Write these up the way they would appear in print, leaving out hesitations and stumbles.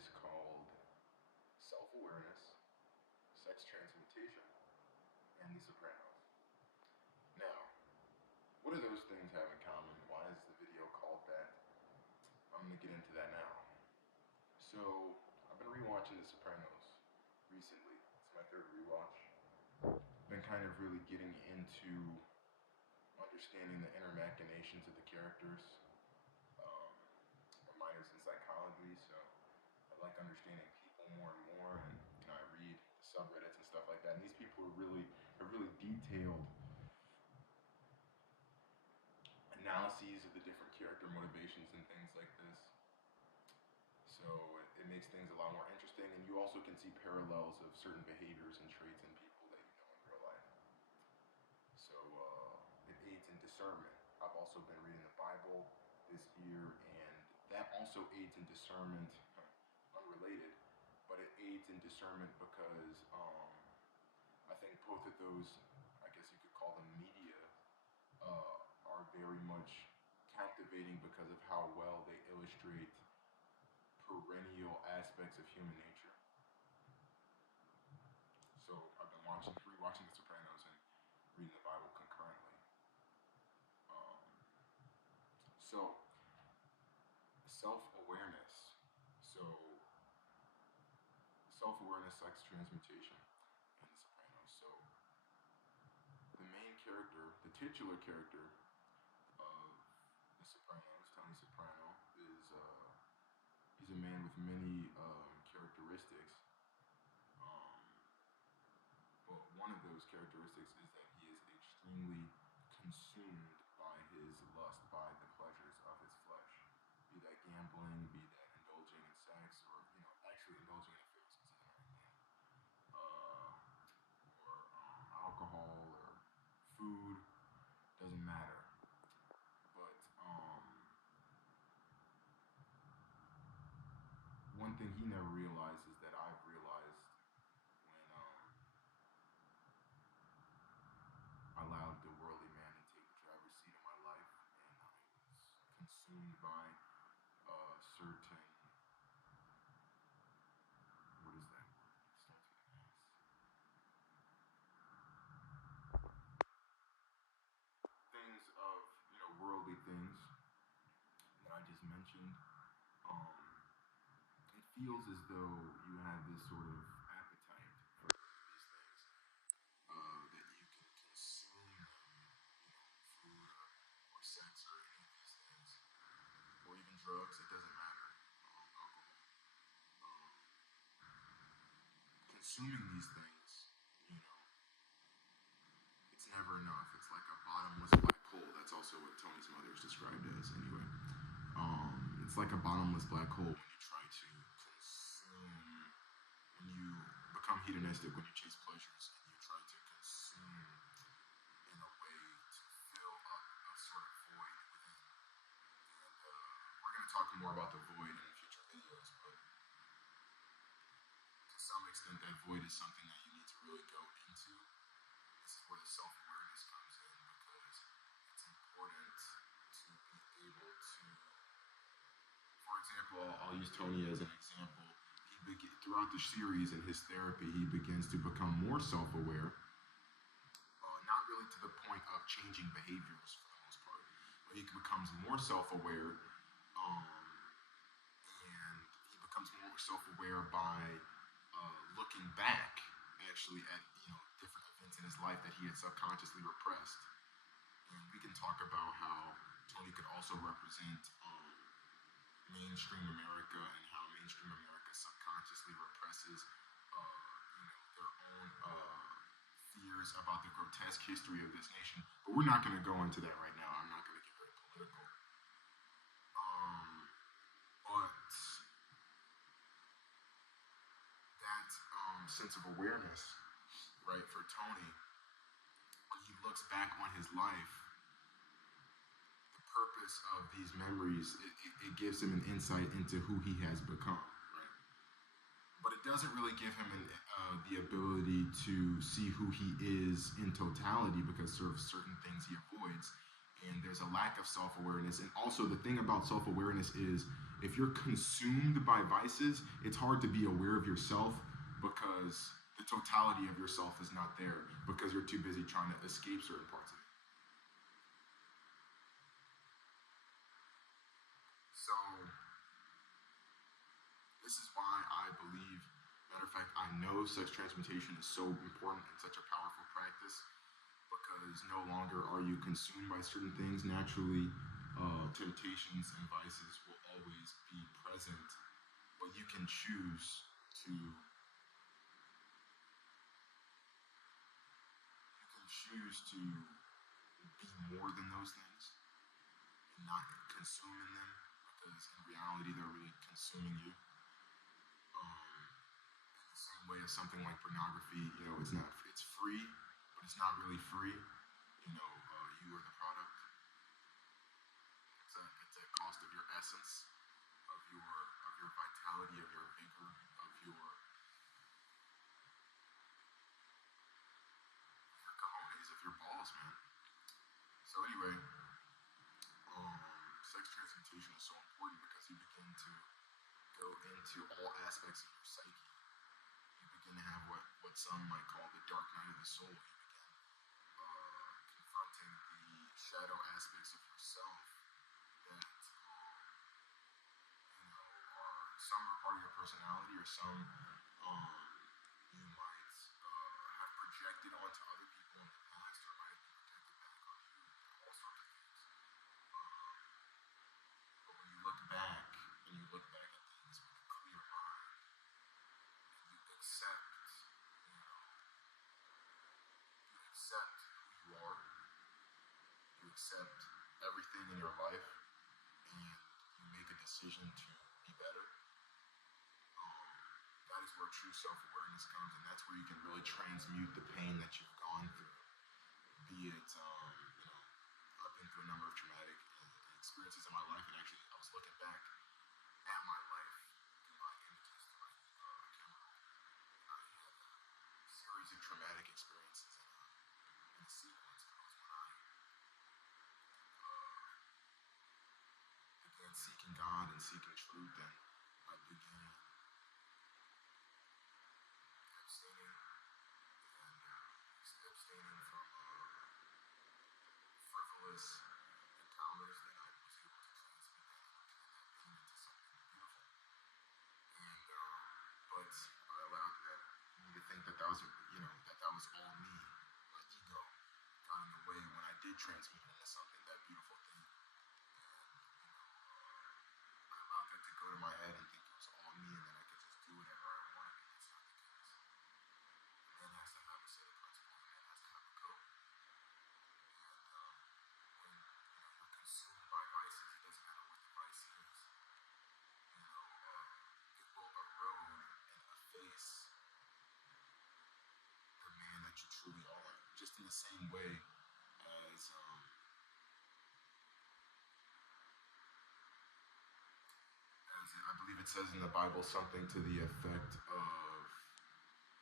is called Self-Awareness, Sex Transmutation, and The Sopranos. Now, what do those things have in common? Why is the video called that? I'm going to get into that now. So, I've been rewatching The Sopranos recently. It's my third rewatch. Been kind of really getting into understanding the inner machinations of the characters. Um, I'm minors in psychology, so I like understanding people more and more, and I read the subreddits and stuff like that. And these people are really detailed analyses of the different character motivations and things like this. So it makes things a lot more interesting, and you also can see parallels of certain behaviors and traits in people that you know in real life. So it aids in discernment. I've also been reading the Bible this year, and that also aids in discernment. Unrelated, but it aids in discernment because I think both of those, I guess you could call them media, are very much captivating because of how well they illustrate perennial aspects of human nature. So I've been rewatching The Sopranos and reading the Bible concurrently. Um, so self-awareness. So self-awareness, sex transmutation, and The Sopranos. So the main character, the titular character of The Sopranos, Tony Soprano, is he's a man with many characteristics. Um, but one of those characteristics is that he is extremely consumed by his lust, by the pleasures of his flesh, be that gambling, be that indulging in sex, or actually indulging in affairs because he's a married man, or alcohol or food, doesn't matter. But one thing he never realized is that I've realized when I allowed the worldly man to take the driver's seat of my life, and I was consumed by certain, what is that word? It starts with an S. Things of, worldly things that I just mentioned. It feels as though you have this sort of appetite for these things, that you can consume them, food or sex or any of these things, or even drugs. It doesn't matter. Alcohol. Um, Consuming these things, it's never enough. It's like a bottomless black hole. That's also what Tony's mother is described as, anyway. It's like a bottomless black hole when you try to consume, when you become hedonistic, when you chase pleasures, and you try to consume in a way to fill up a sort of void within. And we're going to talk more about the void in future videos, but to some extent, that void is something that you need to really go into. This is where the self-awareness comes in, because it's important to be able to, for example, I'll use Tony as an example. Throughout the series in his therapy, he begins to become more self-aware, not really to the point of changing behaviors for the most part, but he becomes more self-aware, and he becomes more self-aware by looking back, actually, at different events in his life that he had subconsciously repressed. And we can talk about how Tony could also represent mainstream America, and how mainstream America subconsciously represses their own fears about the grotesque history of this nation. But we're not going to go into that right now. I'm not going to get very political. But that sense of awareness, right, for Tony, when he looks back on his life, the purpose of these memories, it gives him an insight into who he has become, right? But it doesn't really give him the ability to see who he is in totality, because of certain things he avoids. And there's a lack of self-awareness. And also the thing about self-awareness is If you're consumed by vices, it's hard to be aware of yourself because the totality of yourself is not there because you're too busy trying to escape certain parts of it. So this is why I believe, matter of fact, I know sex transmutation is so important and such a powerful practice because no longer are you consumed by certain things. Naturally, temptations and vices will always be present, but you can choose to be more than those things and not consume in them because in reality they're really consuming you. In the same way as something like pornography, it's free, but it's not really free. You are the product. It's a cost of your essence, of your vitality, of your vigor, of your cojones, of your balls, man. So anyway, sex transmutation is so important because you begin to go into all aspects of your psyche. You begin to have what some might call the dark night of the soul. You begin confronting the shadow aspects of yourself that some are part of your personality, or some you might have projected onto other people in the past, or might have been projected back on you, all sorts of things. But when you look back, and you look back at things with a clear mind, and you accept who you are, you accept everything in your life, and you make a decision to be better, that is where true self-awareness comes, and that's where you can really transmute the pain that you've gone through. Be it, I've been through a number of traumatic experiences in my life, and actually, I was looking back at my life through my images, through my camera roll. I had a series of traumatic experiences in a sequence, but it was when I began seeking God and seeking truth, and I began abstaining abstaining from frivolous encounters, that I was able to transmute that energy and that pain into something beautiful. And but I allowed me to think that that was all me. My ego got in the way when I did transmute it into something, that beautiful thing. I allowed that to go to my head and think it was all me, and then I could just do whatever I wanted. And that's not the case. A man has to have a set of principles. A man has to have a code. And when you're consumed by vices, it doesn't matter what the vice is. It will erode and efface the man that you truly are. Just in the same way as I believe it says in the Bible something to the effect of,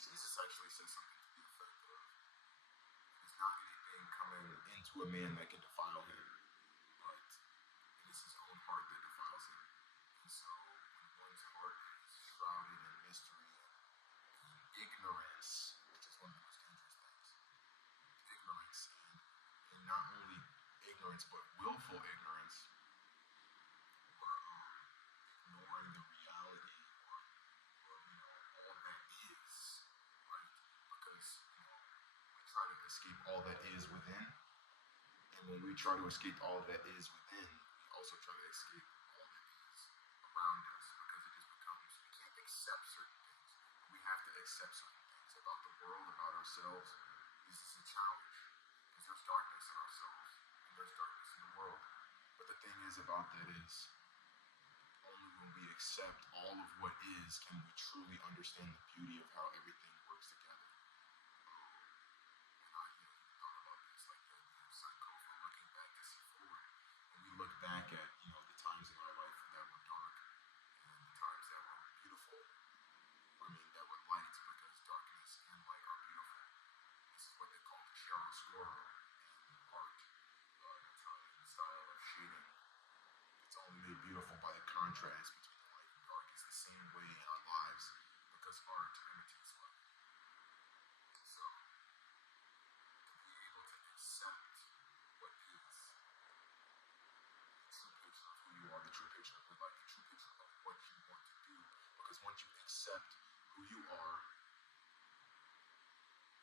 Jesus actually says something to the effect of, there's not anything coming into a man that can defile him, but it is his own heart that defiles him. And so when one's heart is shrouded in mystery and ignorance, which is one of the most dangerous things, ignorance, and not only ignorance but willful ignorance, or ignoring the reality, or all that is, right? Because we try to escape all that is within, and when we try to escape all that is within, we also try to escape all that is around us, because it just becomes, we can't accept certain things. We have to accept certain things about the world, about ourselves. This is a challenge, because there's darkness in ourselves, and there's darkness in the world. But the thing is about that is, only when we accept all of what is can we truly understand the beauty of how everything works together. And you thought about this, like the cycle from looking back to see forward. When we look back at, the times in our life that were dark, and the times that were beautiful, that were light, because darkness and light are beautiful. This is what they call the Chiaroscuro in art, an Italian style of shading. It's only made beautiful by the contrast between the light and dark. It's the same way in our lives because our eternity is light. So to be able to accept what is the true picture of who you are, the true picture of your life, the true picture of what you want to do. Because once you accept who you are,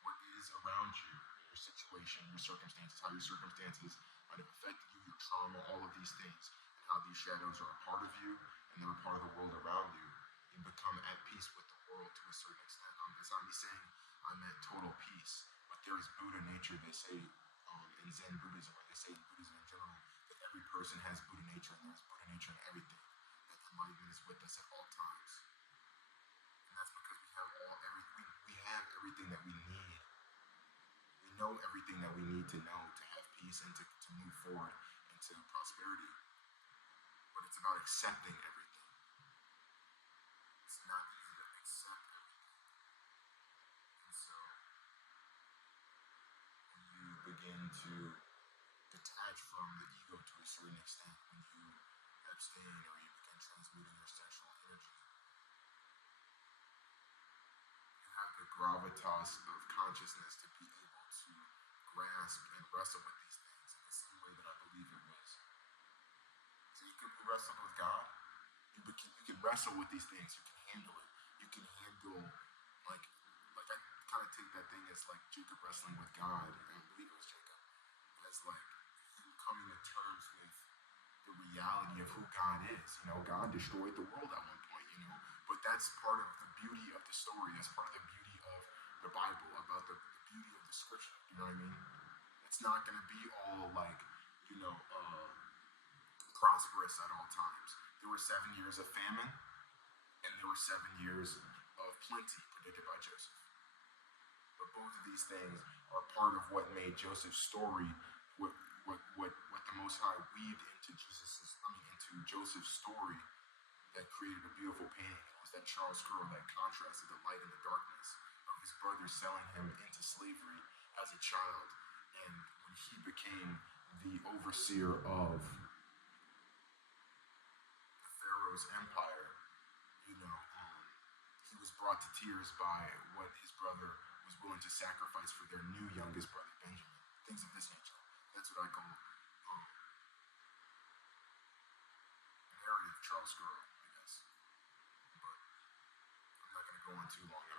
what is around you, your situation, your circumstances, how your circumstances might have affected you, your trauma, all of these things, and how these shadows are a part of you and they're a part of the world around you, you become at peace with the world to a certain extent. It's not me saying I'm at total peace, but there is Buddha nature, they say in Zen Buddhism, or they say in Buddhism in general, that every person has Buddha nature and there's Buddha nature in everything, that enlightenment is with us at all times. And that's because we have everything that we need. We know everything that we need to know to have peace and to move forward into prosperity. But it's about accepting everything. It's not easy to accept everything. And so when you begin to detach from the ego to a certain extent, when you abstain or you begin transmuting your sexual energy, you have the gravitas of consciousness to be able to grasp and wrestle with these things in the same way that I believe it was. Jacob, who wrestled with God, you can wrestle with these things. You can handle it. You can handle, like I kind of take that thing as like Jacob wrestling with God. I believe it was Jacob, as like him coming to terms with the reality of who God is. You know, God destroyed the world at one point. You know, but that's part of the beauty of the story. That's part of the beauty of the Bible, about the beauty of the Scripture. You know what I mean? It's not going to be all like, you know, prosperous at all times. There were 7 years of famine, and there were 7 years of plenty predicted by Joseph. But both of these things are part of what made Joseph's story, what the Most High weaved into into Joseph's story that created a beautiful painting. It was that Chiaroscuro that contrasted the light and the darkness of his brother selling him into slavery as a child, and when he became the overseer of Pharaoh's empire, you know, he was brought to tears by what his brother was willing to sacrifice for their new youngest brother, Benjamin. Things of this nature. That's what I call narrative Chiaroscuro, I guess. But I'm not going to go on too long